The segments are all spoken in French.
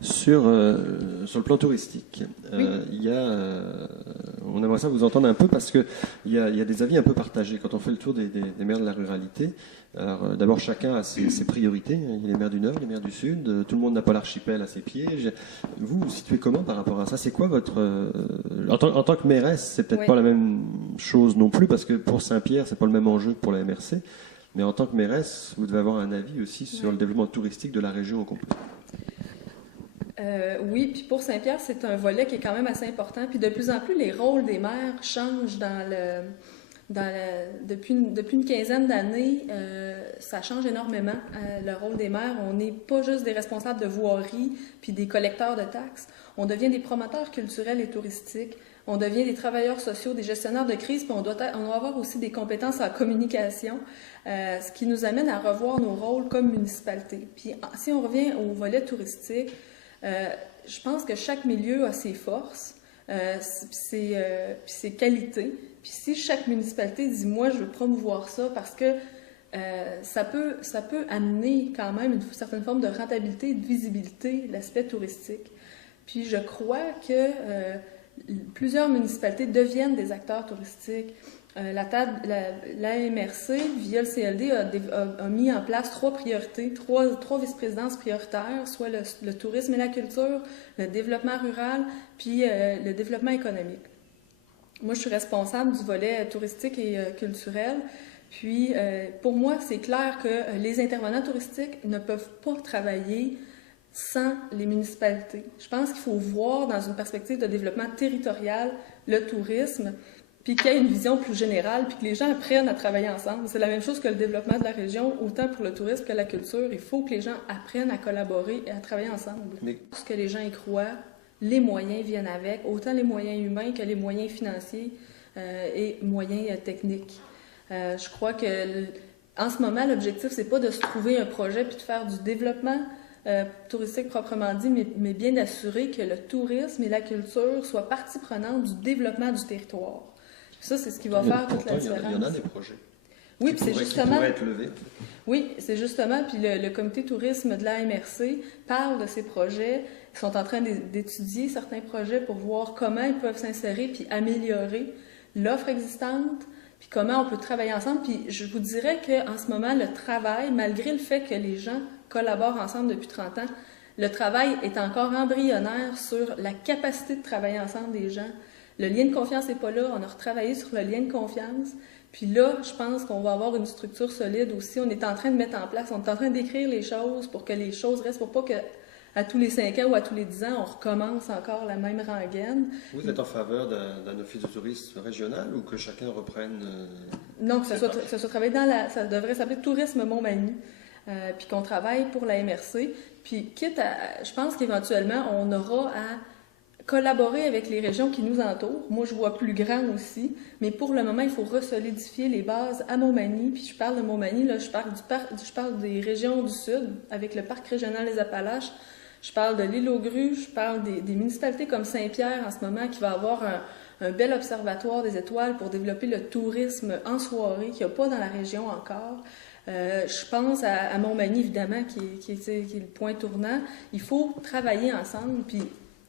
sur le plan touristique. Oui. On aimerait ça vous entendre un peu parce que il y a des avis un peu partagés quand on fait le tour des maires de la ruralité. Alors, d'abord, chacun a ses priorités. Il y a les maires du Nord, les maires du Sud. Tout le monde n'a pas l'archipel à ses pieds. Vous vous situez comment par rapport à ça? C'est quoi votre... en tant que mairesse, c'est peut-être Oui. pas la même chose non plus parce que pour Saint-Pierre, c'est pas le même enjeu que pour la MRC. Mais en tant que mairesse, vous devez avoir un avis aussi sur le développement touristique de la région au complet. Oui, puis pour Saint-Pierre, c'est un volet qui est quand même assez important. Puis de plus en plus, les rôles des maires changent depuis une quinzaine d'années. Ça change énormément, le rôle des maires. On n'est pas juste des responsables de voirie puis des collecteurs de taxes. On devient des promoteurs culturels et touristiques. On devient des travailleurs sociaux, des gestionnaires de crise, puis on doit avoir aussi des compétences en communication, ce qui nous amène à revoir nos rôles comme municipalité. Puis si on revient au volet touristique, je pense que chaque milieu a ses forces, ses qualités. Puis si chaque municipalité dit « moi, je veux promouvoir ça » parce que ça peut amener quand même une certaine forme de rentabilité et de visibilité, l'aspect touristique. Puis je crois que plusieurs municipalités deviennent des acteurs touristiques. La MRC, via le CLD, a mis en place trois priorités, trois vice-présidences prioritaires, soit le tourisme et la culture, le développement rural, puis le développement économique. Moi, je suis responsable du volet touristique et culturel. Puis, pour moi, c'est clair que les intervenants touristiques ne peuvent pas travailler sans les municipalités. Je pense qu'il faut voir dans une perspective de développement territorial le tourisme, puis qu'il y ait une vision plus générale, puis que les gens apprennent à travailler ensemble. C'est la même chose que le développement de la région, autant pour le tourisme que la culture. Il faut que les gens apprennent à collaborer et à travailler ensemble. Parce que les gens y croient, les moyens viennent avec, autant les moyens humains que les moyens financiers et moyens techniques. Je crois que en ce moment, l'objectif, c'est pas de se trouver un projet puis de faire du développement touristique proprement dit, mais bien d'assurer que le tourisme et la culture soient partie prenante du développement du territoire. Ça, c'est ce qui va faire toute la différence. Il y en a des projets. Oui, puis c'est justement. Qui pourraient être levés. Oui, c'est justement. Puis le comité tourisme de la MRC parle de ces projets. Ils sont en train d'étudier certains projets pour voir comment ils peuvent s'insérer puis améliorer l'offre existante, puis comment on peut travailler ensemble. Puis je vous dirais qu'en ce moment, le travail, malgré le fait que les gens collaborent ensemble depuis 30 ans, le travail est encore embryonnaire sur la capacité de travailler ensemble des gens. Le lien de confiance n'est pas là. On a retravaillé sur le lien de confiance. Puis là, je pense qu'on va avoir une structure solide aussi. On est en train de mettre en place, on est en train d'écrire les choses pour que les choses restent, pour pas que à tous les 5 ans ou à tous les 10 ans, on recommence encore la même rengaine. Vous êtes en faveur d'un office de tourisme régional ou que chacun reprenne... Non, que ça soit travaillé ça devrait s'appeler Tourisme Montmagny. Puis qu'on travaille pour la MRC. Puis je pense qu'éventuellement, on aura à collaborer avec les régions qui nous entourent. Moi, je vois plus grand aussi, mais pour le moment, il faut resolidifier les bases à Montmagny. Puis je parle de Montmagny, là, je parle des régions du Sud, avec le Parc régional des Appalaches. Je parle de l'île aux Grues, je parle des municipalités comme Saint-Pierre en ce moment, qui va avoir un bel observatoire des étoiles pour développer le tourisme en soirée, qu'il n'y a pas dans la région encore. Je pense à Montmagny, évidemment, qui est le point tournant. Il faut travailler ensemble, puis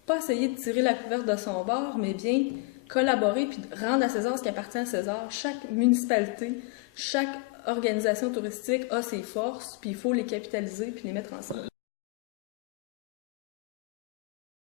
pas essayer de tirer la couverte de son bord, mais bien collaborer puis rendre à César ce qui appartient à César. Chaque municipalité, chaque organisation touristique a ses forces, puis il faut les capitaliser puis les mettre ensemble.